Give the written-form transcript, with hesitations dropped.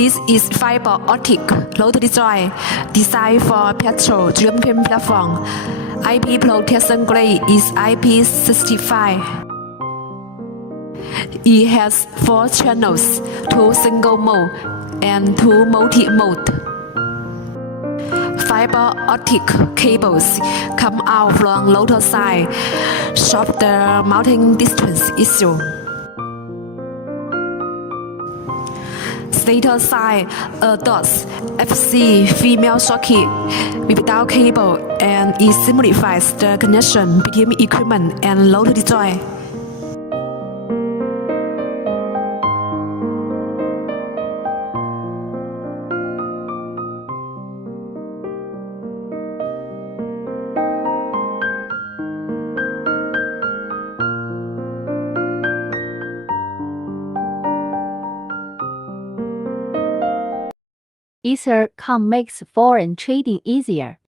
This is fiber optic rotary joint designed for Petrol jumping platform. IP protection grade is IP65. It has 4 channels, 2 single mode and 2 multi-mode. Fiber optic cables come out from rotor side, solve the mounting distance issue. Stator side adopts FC female socket without cable, and it simplifies the connection between equipment and rotary joint. Ether.com makes foreign trading easier.